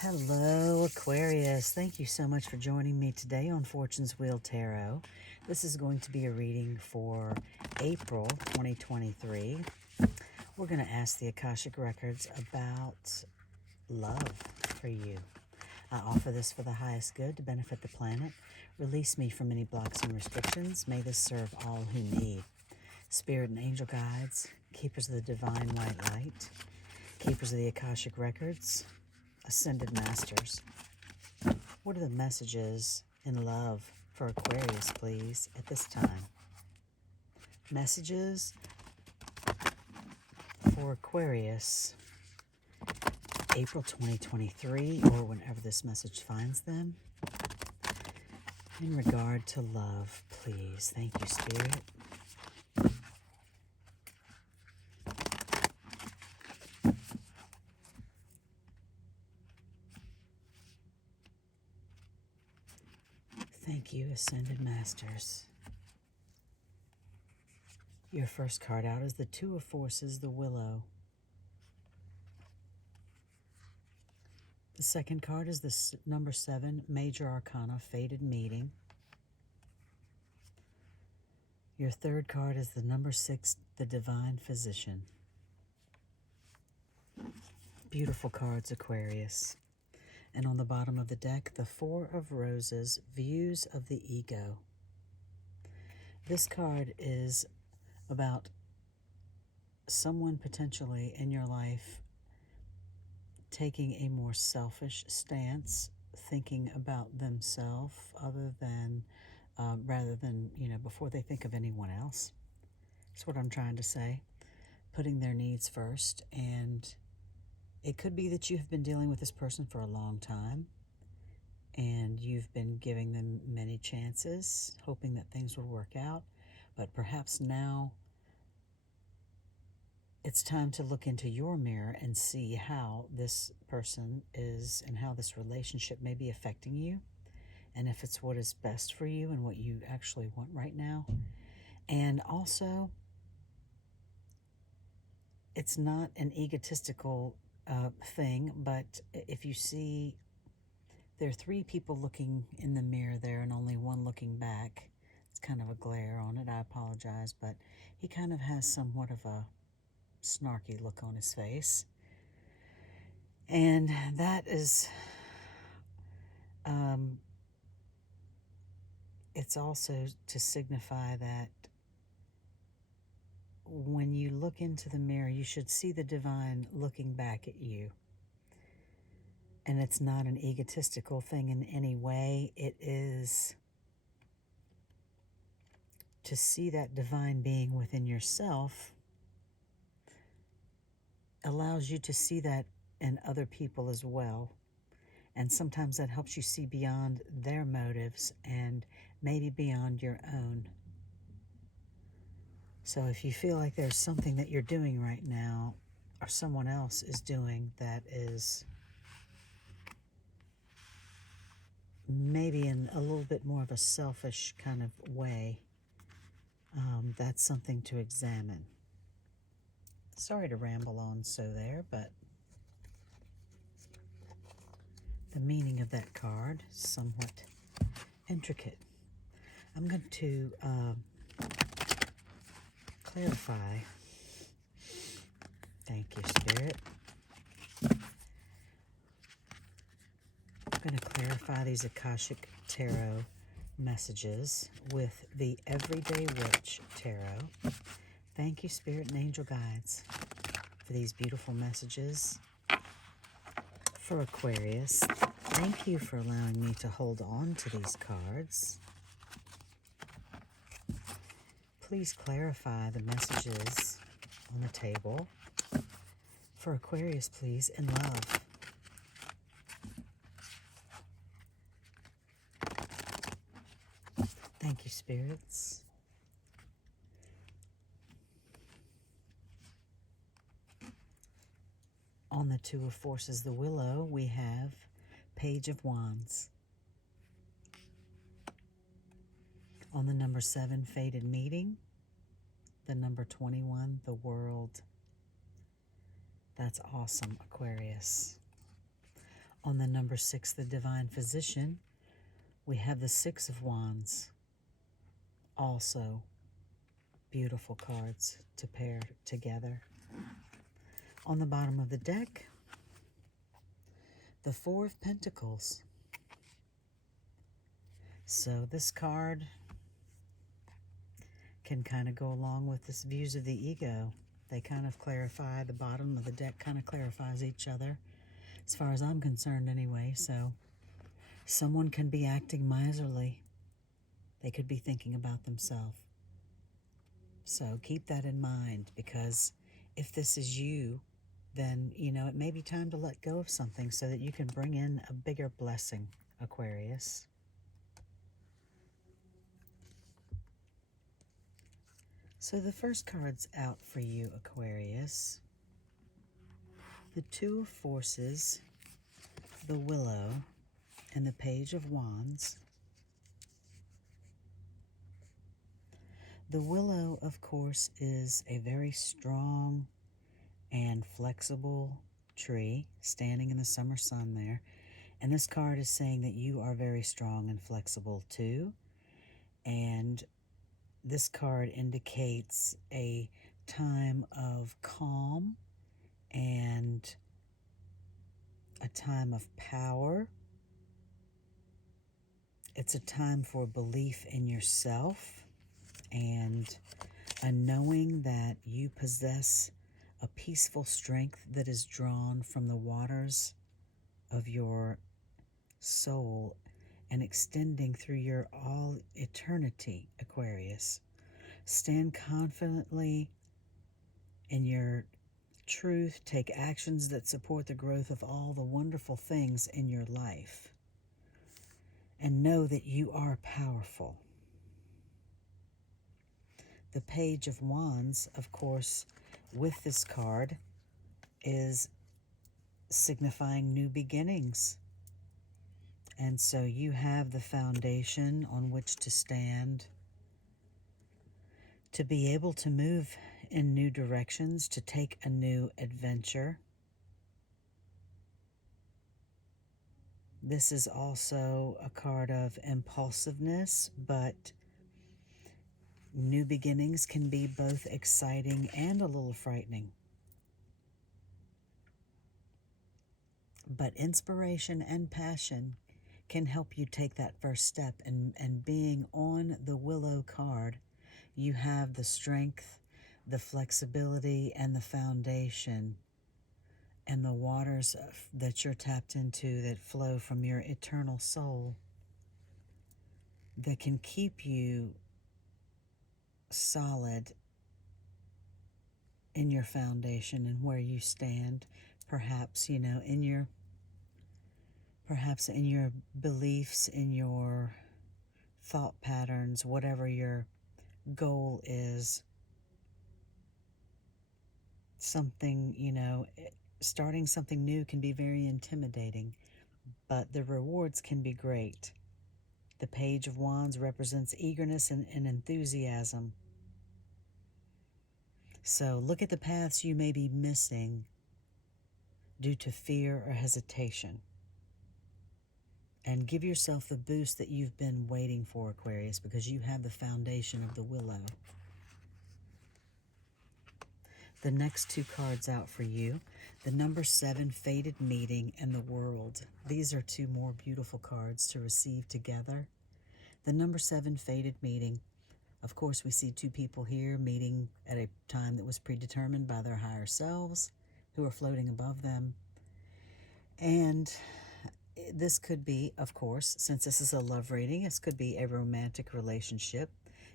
Hello, Aquarius. Thank you so much for joining me today on Fortune's Wheel Tarot. This is going to be a reading for April 2023. We're going to ask the Akashic Records about love for you. I offer this for the highest good to benefit the planet. Release me from any blocks and restrictions. May this serve all who need. Spirit and angel guides, keepers of the divine white light, keepers of the Akashic Records, Ascended Masters. What are the messages in love for Aquarius, please, at this time? Messages for Aquarius, April 2023, or whenever this message finds them. In regard to love, please. Thank you, Spirit. Thank you, Ascended Masters. Your first card out is the Two of Forces, the Willow. The second card is the number 7, Major Arcana, Fated Meeting. Your third card is the number 6, the Divine Physician. Beautiful cards, Aquarius. And on the bottom of the deck, the Four of Roses, Views of the Ego. This card is about someone potentially in your life taking a more selfish stance, thinking about themselves rather than, before they think of anyone else. That's what I'm trying to say. Putting their needs first. And it could be that you have been dealing with this person for a long time and you've been giving them many chances, hoping that things would work out. But perhaps now it's time to look into your mirror and see how this person is and how this relationship may be affecting you, and if it's what is best for you and what you actually want right now. And also, it's not an egotistical thing, but if you see there are 3 people looking in the mirror there and only one looking back, it's kind of a glare on it. I apologize, but he kind of has somewhat of a snarky look on his face. And that is, it's also to signify that when you look into the mirror, you should see the divine looking back at you. And it's not an egotistical thing in any way. It is to see that divine being within yourself allows you to see that in other people as well. And sometimes that helps you see beyond their motives and maybe beyond your own. So if you feel like there's something that you're doing right now or someone else is doing that is maybe in a little bit more of a selfish kind of way, that's something to examine. Sorry to ramble on so there, but the meaning of that card is somewhat intricate. I'm going to clarify. Thank you, Spirit. I'm going to clarify these Akashic Tarot messages with the Everyday Witch Tarot. Thank you, Spirit and Angel Guides, for these beautiful messages for Aquarius. Thank you for allowing me to hold on to these cards. Please clarify the messages on the table for Aquarius, please, in love. Thank you, spirits. On the Two of Forces, the Willow, we have Page of Wands. On the number 7, Fated Meeting, the number 21, the World. That's awesome, Aquarius. On the number 6, the Divine Physician, we have the Six of Wands. Also beautiful cards to pair together. On the bottom of the deck, the Four of Pentacles. So this card can kind of go along with this views of the ego. They kind of clarify, the bottom of the deck kind of clarifies each other, as far as I'm concerned anyway. So someone can be acting miserly. They could be thinking about themselves. So keep that in mind, because if this is you, then, you know, it may be time to let go of something so that you can bring in a bigger blessing, Aquarius. So the first card's out for you, Aquarius. The Two of Forces, the Willow, and the Page of Wands. The Willow, of course, is a very strong and flexible tree standing in the summer sun there. And this card is saying that you are very strong and flexible too. And this card indicates a time of calm and a time of power. It's a time for belief in yourself and a knowing that you possess a peaceful strength that is drawn from the waters of your soul and extending through your all eternity, Aquarius. Stand confidently in your truth. Take actions that support the growth of all the wonderful things in your life. And know that you are powerful. The Page of Wands, of course, with this card is signifying new beginnings. And so you have the foundation on which to stand, to be able to move in new directions, to take a new adventure. This is also a card of impulsiveness, but new beginnings can be both exciting and a little frightening. But inspiration and passion can help you take that first step. And being on the Willow card, you have the strength, the flexibility, and the foundation, and the waters that you're tapped into that flow from your eternal soul that can keep you solid in your foundation and where you stand, perhaps, you know, in your beliefs, in your thought patterns, whatever your goal is. Something, you know, starting something new can be very intimidating, but the rewards can be great. The Page of Wands represents eagerness and enthusiasm. So look at the paths you may be missing due to fear or hesitation. And give yourself the boost that you've been waiting for, Aquarius, because you have the foundation of the Willow. The next two cards out for you, the number 7, Fated Meeting, and the World. These are two more beautiful cards to receive together. The number 7, Fated Meeting. Of course, we see two people here meeting at a time that was predetermined by their higher selves who are floating above them. And this could be, of course, since this is a love reading, this could be a romantic relationship.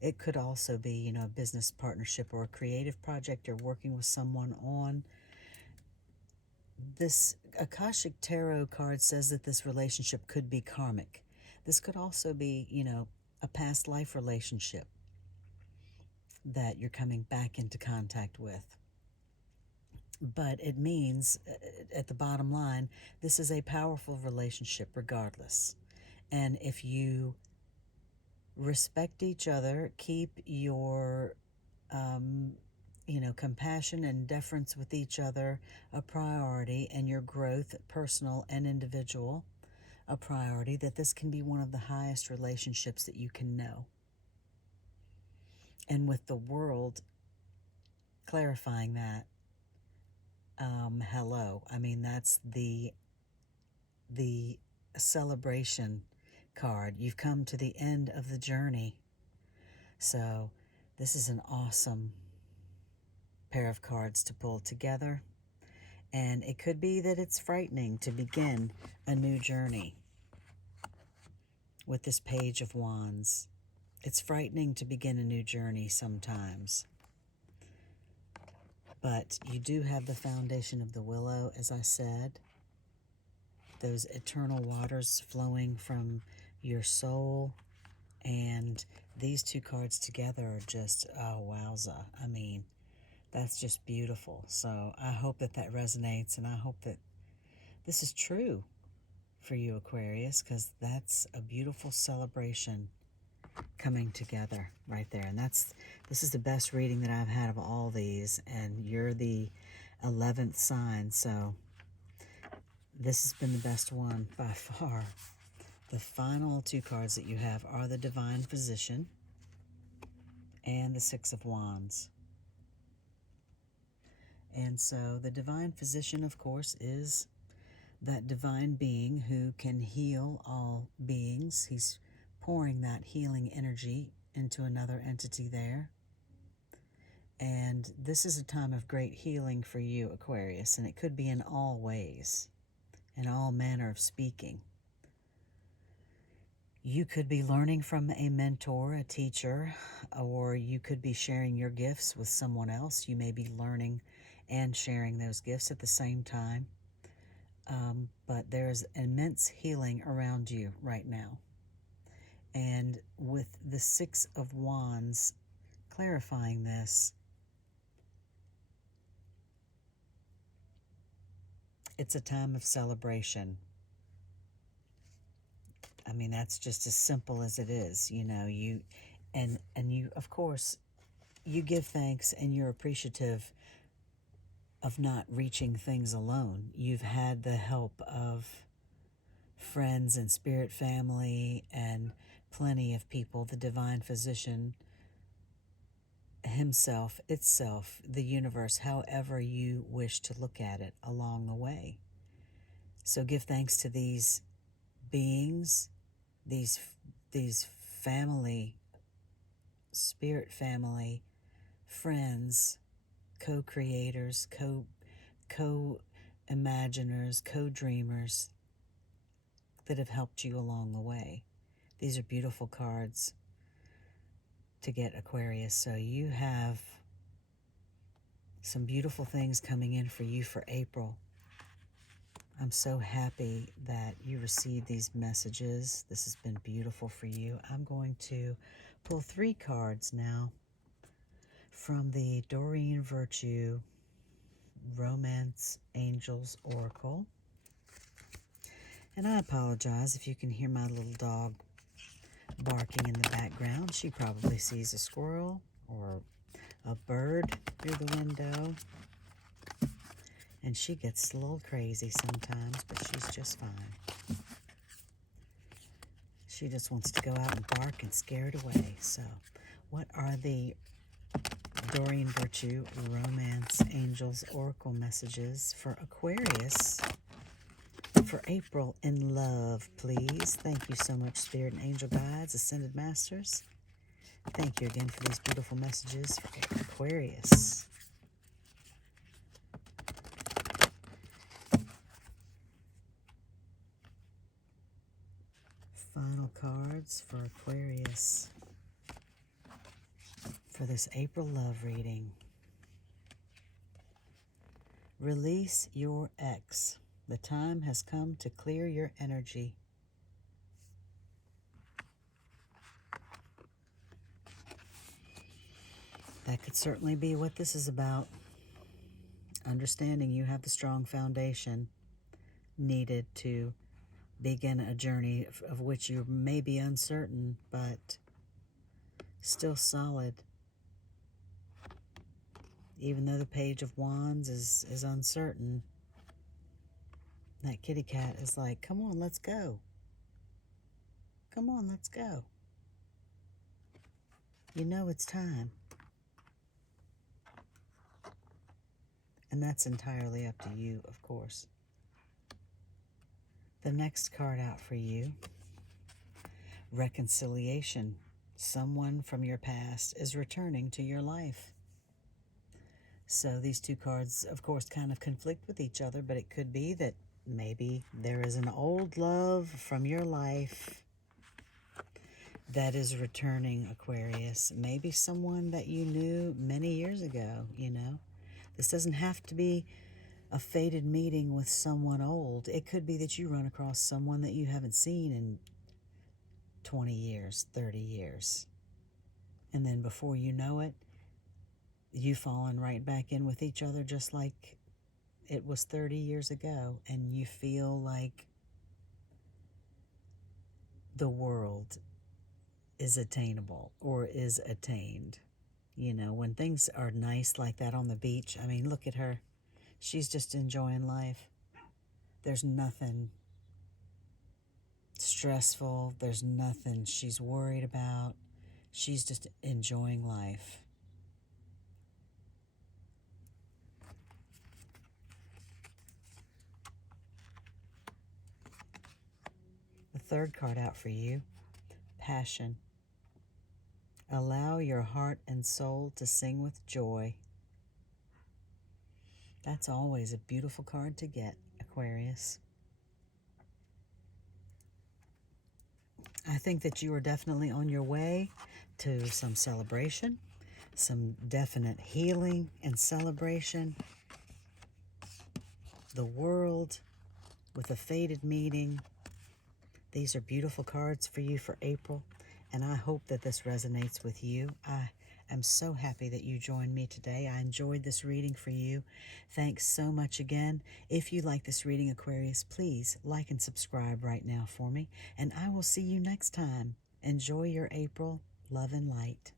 It could also be, you know, a business partnership or a creative project you're working with someone on. This Akashic Tarot card says that this relationship could be karmic. This could also be, you know, a past life relationship that you're coming back into contact with. But it means, at the bottom line, this is a powerful relationship regardless. And if you respect each other, keep your compassion and deference with each other a priority, and your growth, personal and individual, a priority, that this can be one of the highest relationships that you can know. And with the world clarifying that, hello. I mean, that's the celebration card. You've come to the end of the journey. So this is an awesome pair of cards to pull together. And it could be that it's frightening to begin a new journey with this Page of Wands. It's frightening to begin a new journey sometimes. But you do have the foundation of the willow, as I said. Those eternal waters flowing from your soul. And these two cards together are just, oh, wowza. I mean, that's just beautiful. So I hope that that resonates, and I hope that this is true for you, Aquarius, because that's a beautiful celebration coming together right there. And this is the best reading that I've had of all these, and you're the 11th sign, so this has been the best one by far. The final two cards that you have are the Divine Physician and the Six of Wands. And so the Divine Physician, of course, is that divine being who can heal all beings. He's pouring that healing energy into another entity there. And this is a time of great healing for you, Aquarius, and it could be in all ways, in all manner of speaking. You could be learning from a mentor, a teacher, or you could be sharing your gifts with someone else. You may be learning and sharing those gifts at the same time. But there's immense healing around you right now. And with the Six of Wands clarifying this, it's a time of celebration. I mean, that's just as simple as it is. You of course, you give thanks and you're appreciative of not reaching things alone. You've had the help of friends and spirit family and plenty of people, the Divine Physician himself, itself, the universe, however you wish to look at it along the way. So give thanks to these beings, these family, spirit family, friends, co-creators, co-imaginers, co-dreamers that have helped you along the way. These are beautiful cards to get, Aquarius. So you have some beautiful things coming in for you for April. I'm so happy that you received these messages. This has been beautiful for you. I'm going to pull 3 cards now from the Doreen Virtue Romance Angels Oracle. And I apologize if you can hear my little dog barking in the background. She probably sees a squirrel or a bird through the window. And she gets a little crazy sometimes, but she's just fine. She just wants to go out and bark and scare it away. So, what are the Doreen Virtue Romance Angels Oracle messages for Aquarius for April in love, please? Thank you so much, Spirit and Angel Guides, Ascended Masters. Thank you again for these beautiful messages for Aquarius. Final cards for Aquarius for this April love reading. Release your ex. The time has come to clear your energy. That could certainly be what this is about. Understanding you have the strong foundation needed to begin a journey of which you may be uncertain, but still solid. Even though the Page of Wands is uncertain, that kitty cat is like, come on, let's go. Come on, let's go. You know it's time. And that's entirely up to you, of course. The next card out for you, reconciliation. Someone from your past is returning to your life. So these two cards, of course, kind of conflict with each other, but it could be that maybe there is an old love from your life that is returning, Aquarius. Maybe someone that you knew many years ago, you know. This doesn't have to be a fated meeting with someone old. It could be that you run across someone that you haven't seen in 20 years, 30 years. And then before you know it, you've fallen right back in with each other just like it was 30 years ago. And you feel like the world is attainable or is attained. You know, when things are nice like that on the beach, I mean, look at her. She's just enjoying life. There's nothing stressful. There's nothing she's worried about. She's just enjoying life. The third card out for you, passion. Allow your heart and soul to sing with joy. That's always a beautiful card to get, Aquarius. I think that you are definitely on your way to some celebration, some definite healing and celebration. The world with a fated meeting. These are beautiful cards for you for April, and I hope that this resonates with you. I am so happy that you joined me today. I enjoyed this reading for you. Thanks so much again. If you like this reading, Aquarius, please like and subscribe right now for me, and I will see you next time. Enjoy your April. Love and light.